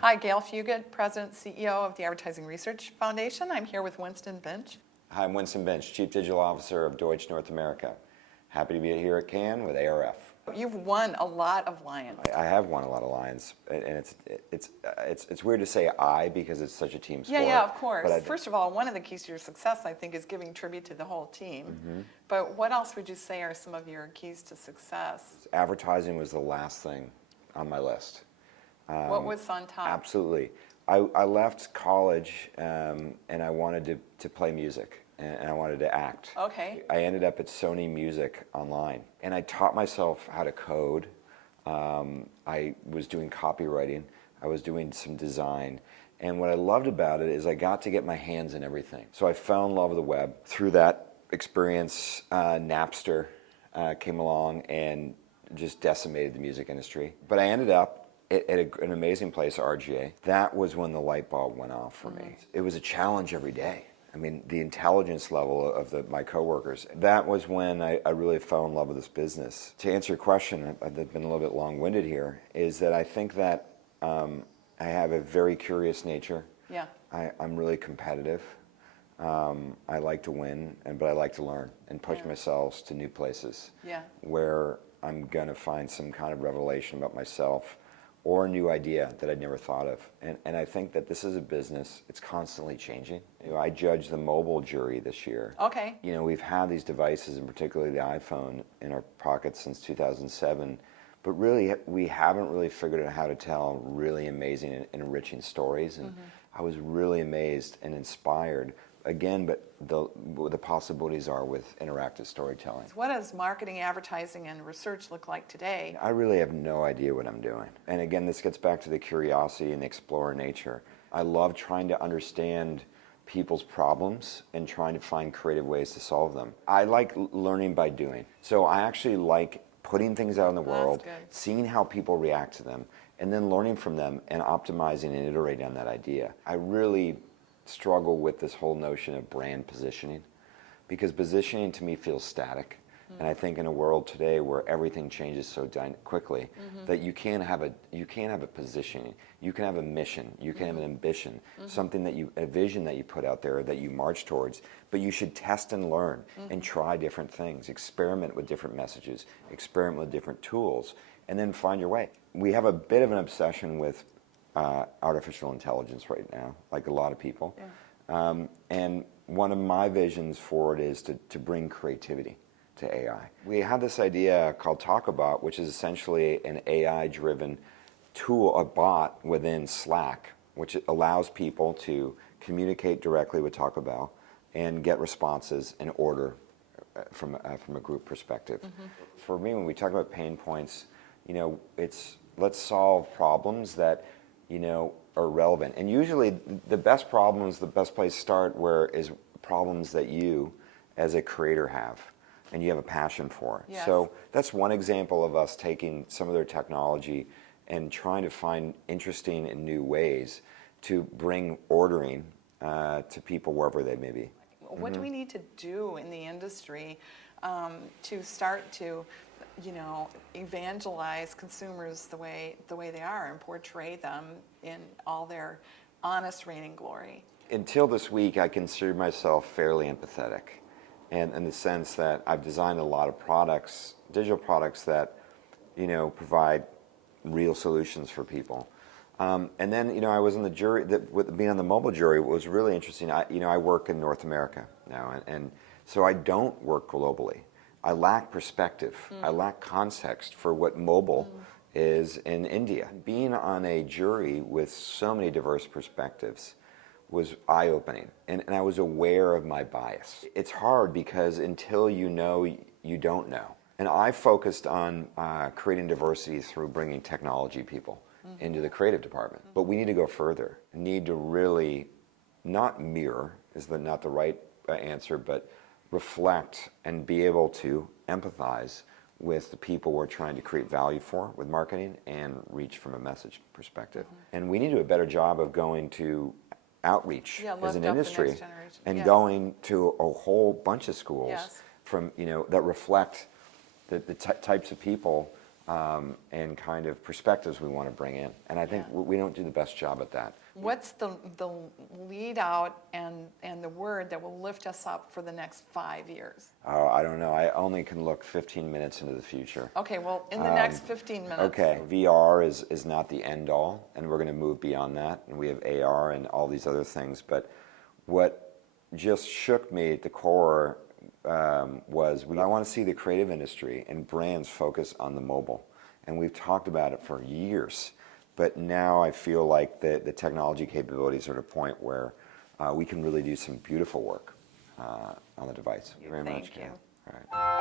Hi, Gayle Fuguitt, President CEO of the Advertising Research Foundation. I'm here with Winston Binch. Hi, I'm Winston Binch, Chief Digital Officer of Deutsch North America. Happy to be here at Cannes with ARF. You've won a lot of Lions. I have won a lot of Lions, and it's weird to say I because it's such a team sport. Yeah, of course. First of all, one of the keys to your success, I think, is giving tribute to the whole team. Mm-hmm. But what else would you say are some of your keys to success? Advertising was the last thing on my list. What was on top? Absolutely. I left college and I wanted to play music and I wanted to act. Okay. I ended up at Sony Music Online and I taught myself how to code. I was doing copywriting. I was doing some design. And what I loved about it is I got to get my hands in everything. So I fell in love with the web. Through that experience, Napster came along and just decimated the music industry. But I ended up at an amazing place, RGA. That was when the light bulb went off for me. It was a challenge every day. I mean, the intelligence level of my coworkers. That was when I really fell in love with this business. To answer your question, I've been a little bit long-winded here, is that I think that I have a very curious nature. Yeah. I'm really competitive. I like to win, but I like to learn and push myself to new places where I'm going to find some kind of revelation about myself or a new idea that I'd never thought of. And I think that this is a business, it's constantly changing. You know, I judged the mobile jury this year. Okay. You know, we've had these devices, and particularly the iPhone, in our pockets since 2007, but really we haven't really figured out how to tell really amazing and enriching stories. And I was really amazed and inspired, again, but the possibilities are with interactive storytelling. What does marketing, advertising, and research look like today? I really have no idea what I'm doing. And again, this gets back to the curiosity and the explorer nature. I love trying to understand people's problems and trying to find creative ways to solve them. I like learning by doing. So I actually like putting things out in the world, seeing how people react to them, and then learning from them and optimizing and iterating on that idea. I really struggle with this whole notion of brand positioning because positioning to me feels static. And I think in a world today where everything changes so quickly that you can't have a positioning. You can have a mission, you can have an ambition, something a vision that you put out there that you march towards, but you should test and learn and try different things, experiment with different messages, experiment with different tools, and then find your way. We have a bit of an obsession with artificial intelligence right now, like a lot of people. And one of my visions for it is to bring creativity to AI. We had this idea called TalkAbot, which is essentially an AI-driven tool, a bot within Slack, which allows people to communicate directly with TalkAbot and get responses and order from a group perspective. For me, when we talk about pain points, you know, it's let's solve problems that are relevant. And usually the best problems, the best place to start is problems that you as a creator have and you have a passion for. Yes. So that's one example of us taking some of their technology and trying to find interesting and new ways to bring ordering to people wherever they may be. What do we need to do in the industry to start to evangelize consumers the way they are and portray them in all their honest reigning glory? Until this week, I considered myself fairly empathetic, and in the sense that I've designed a lot of products, digital products that provide real solutions for people. And then I was in the jury. With being on the mobile jury, what was really interesting. I work in North America now, and so I don't work globally. I lack perspective. I lack context for what mobile is in India. Being on a jury with so many diverse perspectives was eye-opening, and I was aware of my bias. It's hard because until you know, you don't know. And I focused on creating diversity through bringing technology people into the creative department. But we need to go further. We need to really not mirror is not the right answer, but reflect and be able to empathize with the people we're trying to create value for with marketing and reach from a message perspective. And we need to do a better job of going to outreach as an industry and going to a whole bunch of schools from that reflect the types of people and kind of perspectives we want to bring in. And I think we don't do the best job at that. What's the lead out and the word that will lift us up for the next 5 years? Oh, I don't know. I only can look 15 minutes into the future. Okay, well, in the next 15 minutes. Okay, VR is not the end all, and we're going to move beyond that. And we have AR and all these other things. But what just shook me at the core was I want to see the creative industry and brands focus on the mobile. And we've talked about it for years. But now I feel like the technology capabilities are at a point where we can really do some beautiful work on the device. Thank you very much, Gayle. All right.